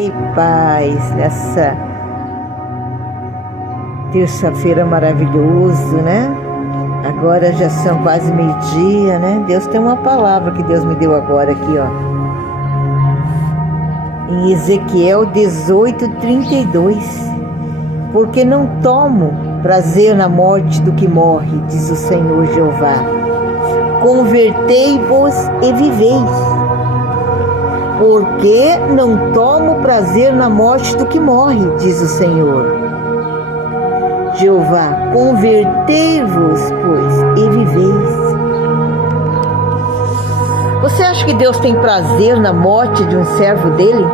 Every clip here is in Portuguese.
E paz nessa terça-feira maravilhoso, né? Agora já são quase meio-dia, né? Deus tem uma palavra que Deus me deu agora aqui, ó. Em Ezequiel 18:32. Porque não tomo prazer na morte do que morre, diz o Senhor Jeová. Convertei-vos e viveis. Porque não tomo prazer na morte do que morre, diz o Senhor Jeová. Convertei-vos, pois, e viveis. Você acha que Deus tem prazer na morte de um servo dele?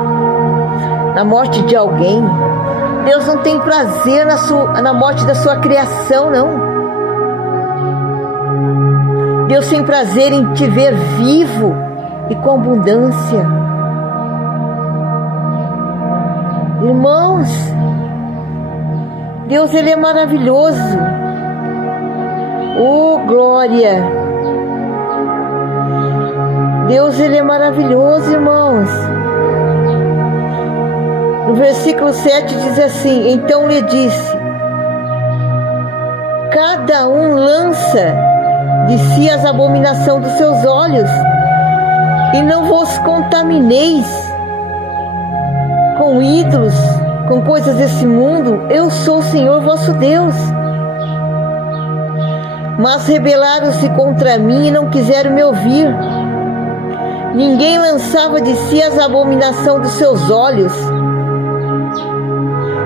Na morte de alguém? Deus não tem prazer na morte da sua criação, não. Deus tem prazer em te ver vivo e com abundância. Irmãos, Deus, Ele é maravilhoso. Oh, glória! Deus, Ele é maravilhoso, irmãos. No versículo 7 diz assim: então lhe disse: cada um lança de si as abominações dos seus olhos, e não vos contamineis com ídolos, com coisas desse mundo. Eu sou o Senhor vosso Deus. Mas rebelaram-se contra mim e não quiseram me ouvir. Ninguém lançava de si as abominações dos seus olhos,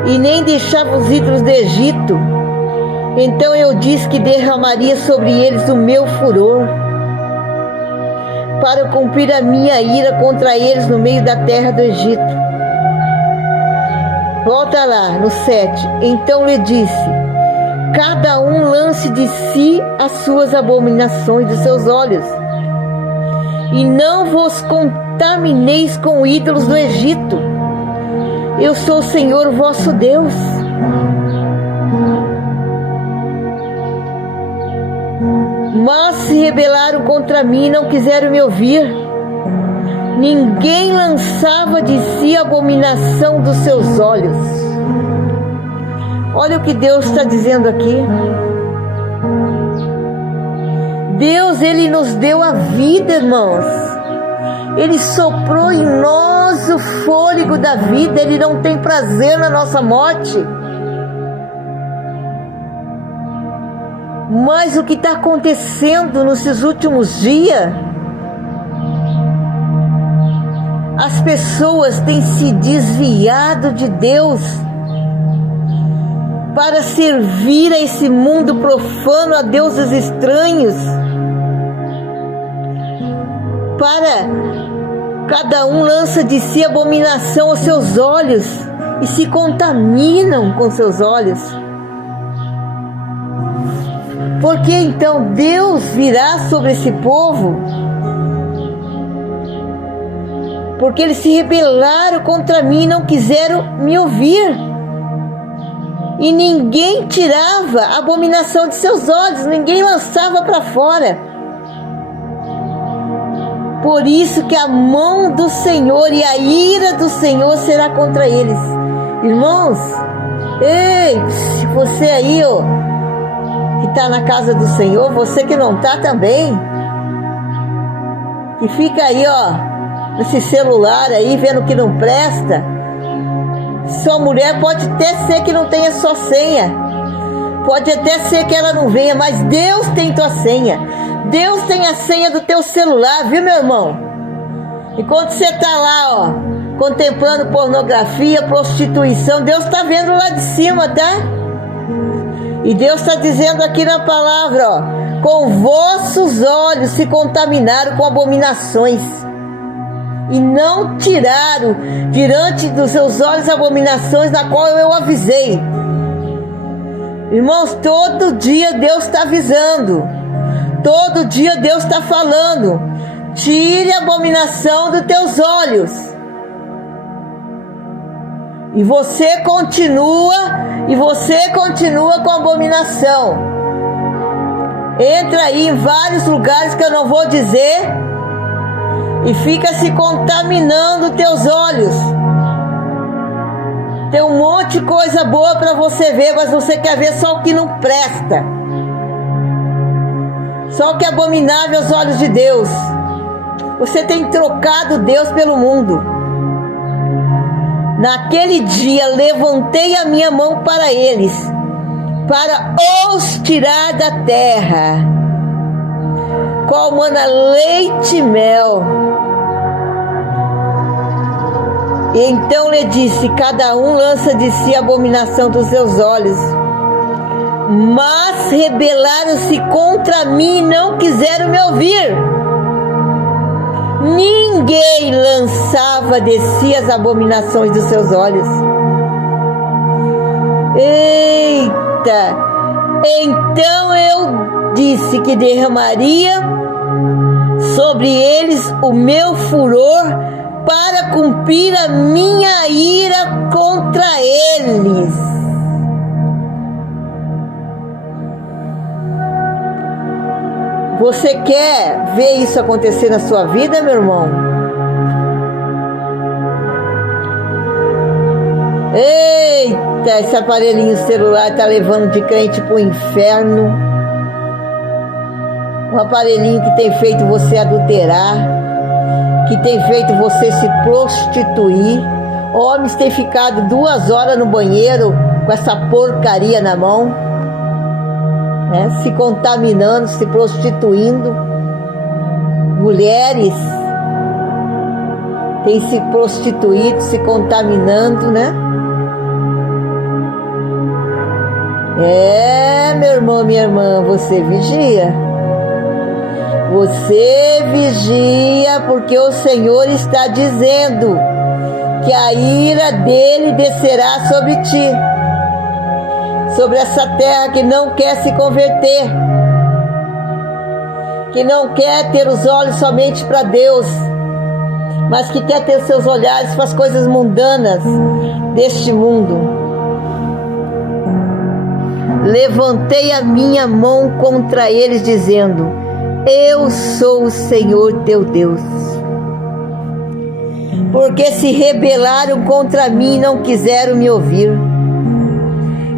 e nem deixava os ídolos do Egito. Então eu disse que derramaria sobre eles o meu furor, para cumprir a minha ira contra eles no meio da terra do Egito. Volta lá no 7. Então lhe disse: cada um lance de si as suas abominações dos seus olhos, e não vos contamineis com ídolos do Egito. Eu sou o Senhor vosso Deus. Mas se rebelaram contra mim e não quiseram me ouvir. Ninguém lançava de si a abominação dos seus olhos. Olha o que Deus está dizendo aqui. Deus, Ele nos deu a vida, irmãos. Ele soprou em nós o fôlego da vida. Ele não tem prazer na nossa morte. Mas o que está acontecendo nesses últimos dias, as pessoas têm se desviado de Deus para servir a esse mundo profano, a deuses estranhos. Cada um lança de si abominação aos seus olhos e se contaminam com seus olhos. Porque então Deus virá sobre esse povo? Porque eles se rebelaram contra mim e não quiseram me ouvir. E ninguém tirava a abominação de seus olhos, ninguém lançava para fora. Por isso que a mão do Senhor e a ira do Senhor será contra eles. Irmãos, ei, se você aí, ó, que está na casa do Senhor, você que não está também, que fica aí, ó, nesse celular aí, vendo que não presta. Sua mulher pode até ser que não tenha sua senha, pode até ser que ela não venha, mas Deus tem tua senha. Deus tem a senha do teu celular, viu, meu irmão? Enquanto você tá lá, ó, contemplando pornografia, prostituição, Deus tá vendo lá de cima, tá? E Deus está dizendo aqui na palavra, ó: com vossos olhos se contaminaram com abominações, e não tiraram diante dos seus olhos abominações da qual eu avisei. Irmãos, todo dia Deus está avisando, todo dia Deus está falando: tire a abominação dos teus olhos. E você continua com a abominação. Entra aí em vários lugares que eu não vou dizer, e fica se contaminando teus olhos. Tem um monte de coisa boa para você ver, mas você quer ver só o que não presta. Só o que é abominável aos olhos de Deus. Você tem trocado Deus pelo mundo. Naquele dia levantei a minha mão para eles, para os tirar da terra, qual mana leite e mel. E então lhe disse: cada um lança de si a abominação dos seus olhos. Mas rebelaram-se contra mim e não quiseram me ouvir. Ninguém lançava de si as abominações dos seus olhos. Eita! Então eu disse que derramaria sobre eles o meu furor para cumprir a minha ira contra eles. Você quer ver isso acontecer na sua vida, meu irmão? Eita, esse aparelhinho celular tá levando de crente pro inferno. Um aparelhinho que tem feito você adulterar, que tem feito você se prostituir. Homens têm ficado 2 horas no banheiro com essa porcaria na mão, né? Se contaminando, se prostituindo. Mulheres têm se prostituído, se contaminando, né? Meu irmão, minha irmã, você vigia. Você vigia, porque o Senhor está dizendo que a ira dele descerá sobre ti, sobre essa terra que não quer se converter, que não quer ter os olhos somente para Deus, mas que quer ter seus olhares para as coisas mundanas deste mundo. Levantei a minha mão contra eles, dizendo: eu sou o Senhor teu Deus. Porque se rebelaram contra mim e não quiseram me ouvir,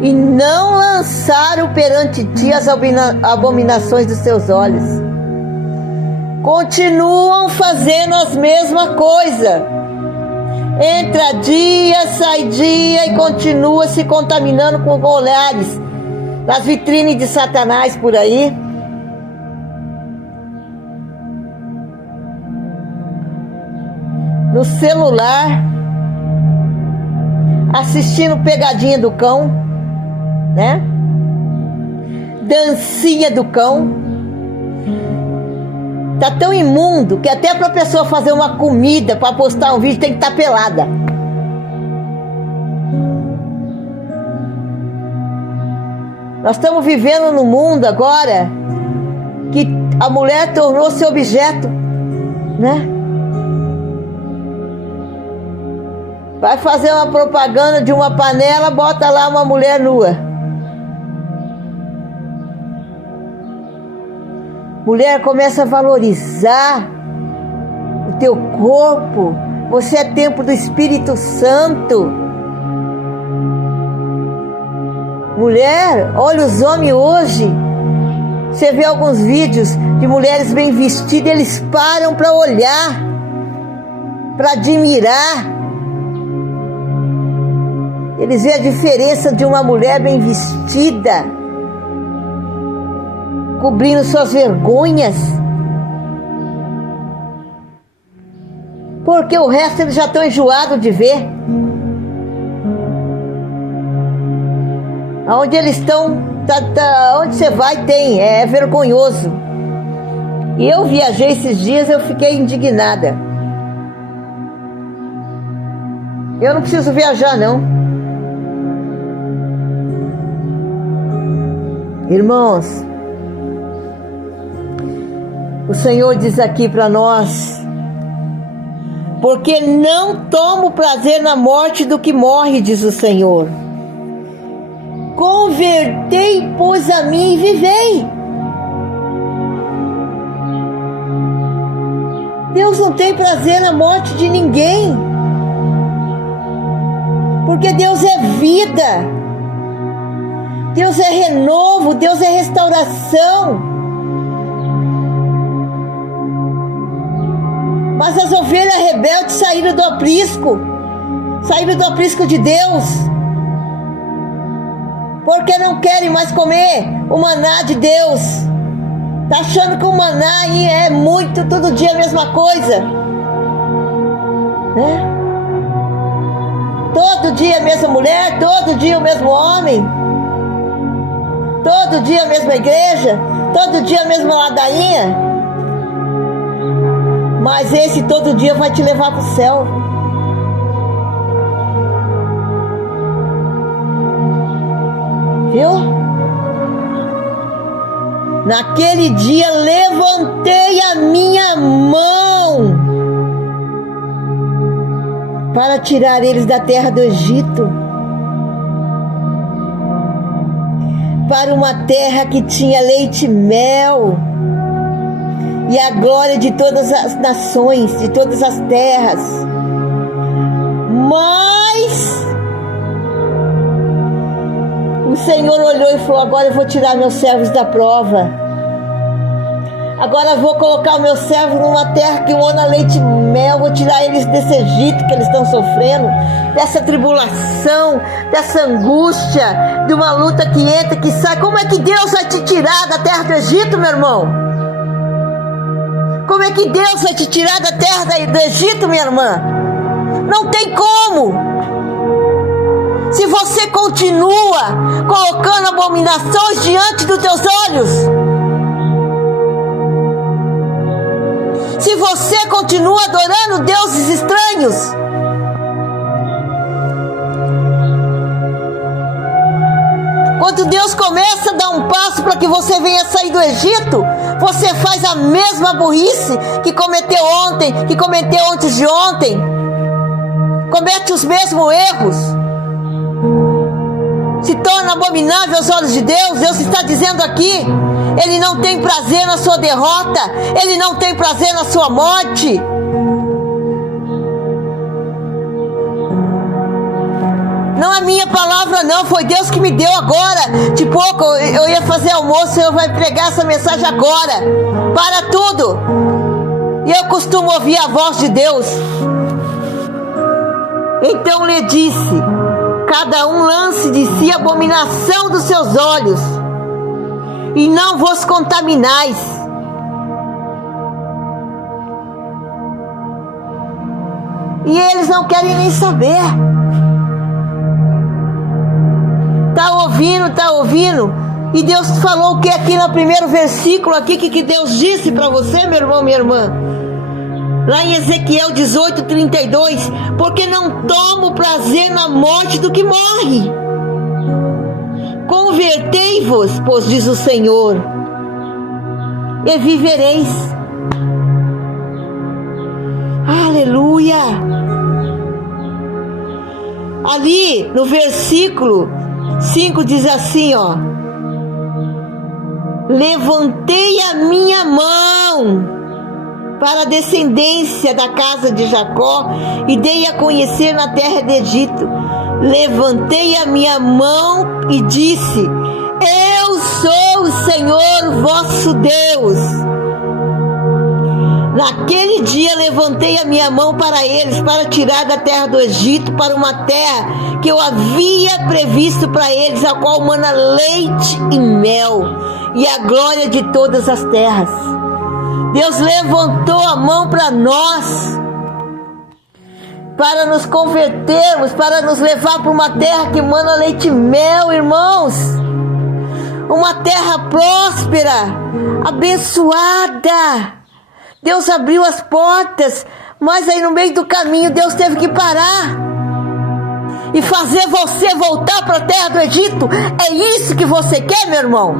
e não lançaram perante ti as abominações dos seus olhos, continuam fazendo as mesmas coisas. Entra dia, sai dia e continua se contaminando com olhares nas vitrines de Satanás por aí. No celular, assistindo Pegadinha do Cão, né? Dancinha do Cão. Tá tão imundo que até para a pessoa fazer uma comida, para postar um vídeo, tem que estar pelada. Nós estamos vivendo num mundo agora que a mulher tornou-se objeto, né? Vai fazer uma propaganda de uma panela, bota lá uma mulher nua. Mulher, começa a valorizar o teu corpo. Você é templo do Espírito Santo. Mulher, olha os homens hoje. Você vê alguns vídeos de mulheres bem vestidas, eles param para olhar, para admirar. Eles veem a diferença de uma mulher bem vestida, cobrindo suas vergonhas, porque o resto eles já estão enjoados de ver. Aonde eles estão, onde você vai tem, é vergonhoso. E eu viajei esses dias, eu fiquei indignada. Eu não preciso viajar não. Irmãos, o Senhor diz aqui para nós: porque não tomo prazer na morte do que morre, diz o Senhor. Convertei, pois, a mim e vivei. Deus não tem prazer na morte de ninguém, Porque Deus é vida, Deus é renovo, Deus é restauração. Mas as ovelhas rebeldes saíram do aprisco de Deus, porque não querem mais comer o maná de Deus. Tá achando que o maná aí é muito, todo dia a mesma coisa, né? Todo dia a mesma mulher, todo dia o mesmo homem, todo dia a mesma igreja, todo dia a mesma ladainha. Mas esse todo dia vai te levar para o céu. Viu? Naquele dia levantei a minha mão para tirar eles da terra do Egito, para uma terra que tinha leite e mel, e a glória de todas as nações, de todas as terras. Mas o Senhor olhou e falou: agora eu vou tirar meus servos da prova. Agora eu vou colocar os meus servos numa terra que mana leite e mel. Vou tirar eles desse Egito que eles estão sofrendo, dessa tribulação, dessa angústia, de uma luta que entra, que sai. Como é que Deus vai te tirar da terra do Egito, meu irmão? Como é que Deus vai te tirar da terra do Egito, minha irmã? Não tem como. Se você continua colocando abominações diante dos teus olhos, se você continua adorando deuses estranhos, quando Deus começa a dar um passo para que você venha sair do Egito, você faz a mesma burrice que cometeu ontem, que cometeu antes de ontem. Comete os mesmos erros. Se torna abominável aos olhos de Deus. Deus está dizendo aqui: Ele não tem prazer na sua derrota, Ele não tem prazer na sua morte. Não é minha palavra não, foi Deus que me deu agora. De pouco eu ia fazer almoço, eu vou pregar essa mensagem agora. Para tudo. E eu costumo ouvir a voz de Deus. Então lhe disse: cada um lance de si a abominação dos seus olhos, e não vos contaminais. E eles não querem nem saber. Tá ouvindo? E Deus falou o que aqui no primeiro versículo aqui, que Deus disse para você, meu irmão, minha irmã? Lá em Ezequiel 18:32, porque não tomo prazer na morte do que morre. Convertei-vos, pois diz o Senhor, e vivereis. Aleluia! Ali no versículo 5 diz assim, ó: levantei a minha mão para a descendência da casa de Jacó e dei a conhecer na terra de Egito. Levantei a minha mão e disse: eu sou o Senhor vosso Deus. Naquele dia levantei a minha mão para eles, para tirar da terra do Egito, para uma terra que eu havia previsto para eles, a qual mana leite e mel, e a glória de todas as terras. Deus levantou a mão para nós, para nos convertermos, para nos levar para uma terra que mana leite e mel, irmãos. Uma terra próspera, abençoada. Deus abriu as portas, mas aí no meio do caminho Deus teve que parar e fazer você voltar para a terra do Egito. É isso que você quer, meu irmão?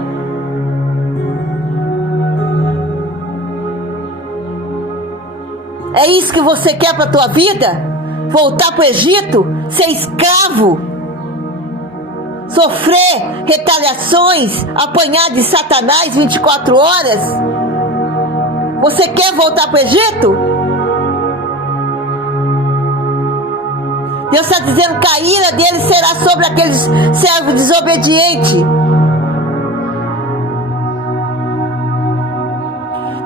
É isso que você quer para a tua vida? Voltar para o Egito? Ser escravo? Sofrer retaliações? Apanhar de Satanás 24 horas? Você quer voltar para o Egito? Deus está dizendo que a ira dele será sobre aqueles servos desobedientes.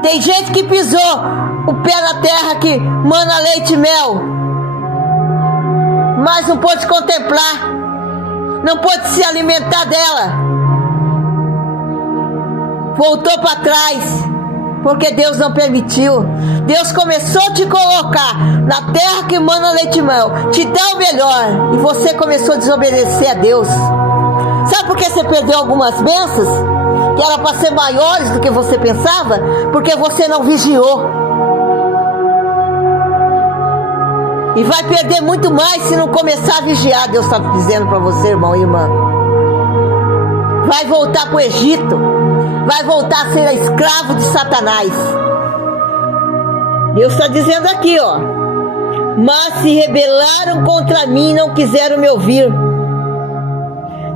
Tem gente que pisou o pé na terra que mana leite e mel, mas não pôde contemplar, não pôde se alimentar dela. Voltou para trás, porque Deus não permitiu. Deus começou a te colocar na terra que mana leite e mel, te dá o melhor, e você começou a desobedecer a Deus. Sabe por que você perdeu algumas bênçãos que eram para ser maiores do que você pensava? Porque você não vigiou. E vai perder muito mais se não começar a vigiar. Deus está dizendo para você, irmão e irmã. Vai voltar para o Egito. Vai voltar a ser escravo de Satanás. Deus está dizendo aqui, ó. Mas se rebelaram contra mim, não quiseram me ouvir.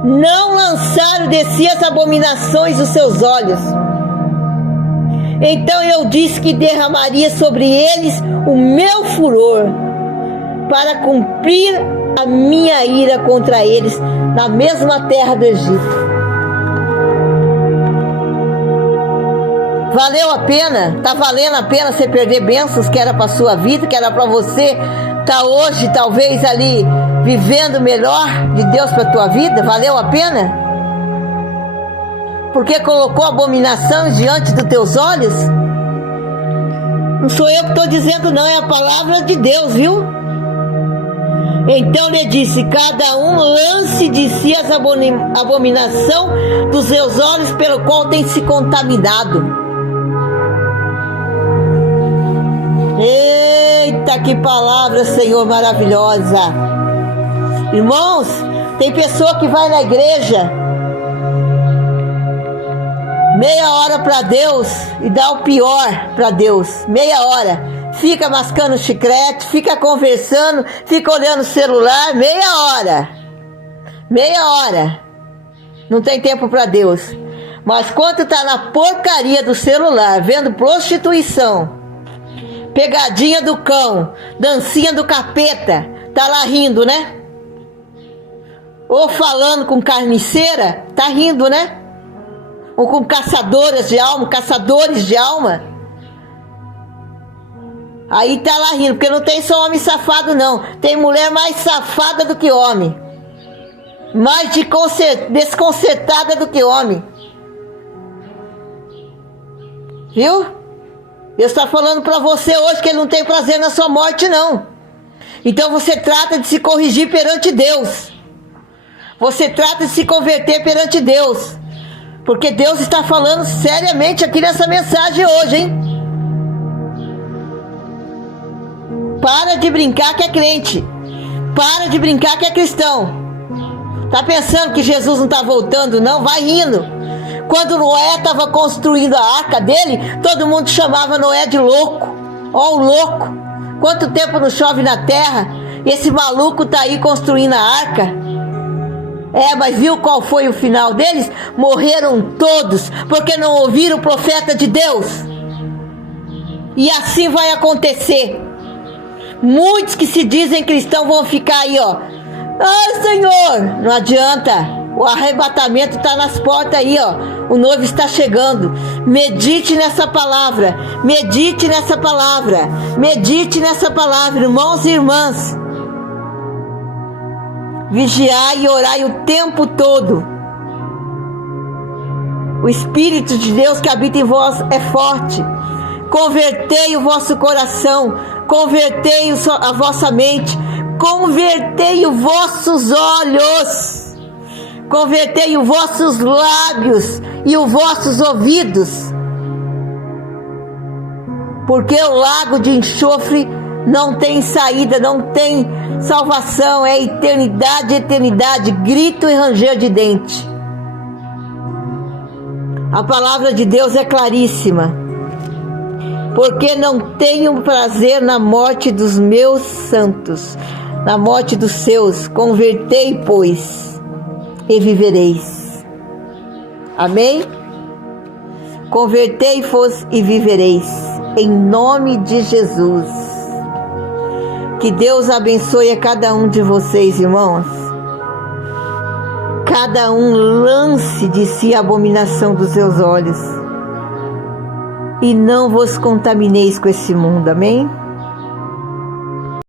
Não lançaram de si as abominações dos seus olhos. Então eu disse que derramaria sobre eles o meu furor, para cumprir a minha ira contra eles na mesma terra do Egito. Valeu a pena? Tá valendo a pena você perder bênçãos que era para sua vida, que era para você tá hoje talvez ali vivendo melhor de Deus para tua vida? Valeu a pena? Porque colocou abominações diante dos teus olhos? Não sou eu que estou dizendo não, é a palavra de Deus, viu? Então lhe disse: cada um lance de si as abominação dos seus olhos, pelo qual tem se contaminado. Eita, que palavra, Senhor, maravilhosa. Irmãos, tem pessoa que vai na igreja meia hora para Deus e dá o pior para Deus. Meia hora, fica mascando chiclete, fica conversando, fica olhando o celular, meia hora, não tem tempo para Deus. Mas quando tá na porcaria do celular, vendo prostituição, pegadinha do cão, dancinha do capeta, tá lá rindo, né? Ou falando com carniceira, tá rindo, né? Ou com caçadores de alma. Aí tá lá rindo, porque não tem só homem safado não, tem mulher mais safada do que homem, mais desconcertada do que homem. Viu? Deus está falando para você hoje que Ele não tem prazer na sua morte não. Então você trata de se corrigir perante Deus. Você trata de se converter perante Deus. Porque Deus está falando seriamente aqui nessa mensagem hoje, hein? Para de brincar que é crente. Para de brincar que é cristão. Tá pensando que Jesus não está voltando não? Vai rindo. Quando Noé estava construindo a arca dele, todo mundo chamava Noé de louco. Ó, o louco. Quanto tempo não chove na terra? Esse maluco tá aí construindo a arca. Mas viu qual foi o final deles? Morreram todos, porque não ouviram o profeta de Deus. E assim vai acontecer. Muitos que se dizem cristãos vão ficar aí, ó. Ai, Senhor, não adianta. O arrebatamento está nas portas aí, ó. O noivo está chegando. Medite nessa palavra. Medite nessa palavra. Medite nessa palavra, irmãos e irmãs. Vigiai e orai o tempo todo. O Espírito de Deus que habita em vós é forte. Convertei o vosso coração. Convertei a vossa mente. Convertei os vossos olhos. Convertei os vossos lábios e os vossos ouvidos. Porque o lago de enxofre não tem saída, não tem salvação, é eternidade, eternidade, grito e ranger de dente. A palavra de Deus é claríssima. Porque não tenho prazer na morte dos meus santos, na morte dos seus. Convertei, pois, e vivereis. Amém? Convertei-vos e vivereis, em nome de Jesus. Que Deus abençoe a cada um de vocês, irmãos. Cada um lance de si a abominação dos seus olhos. E não vos contamineis com esse mundo, amém?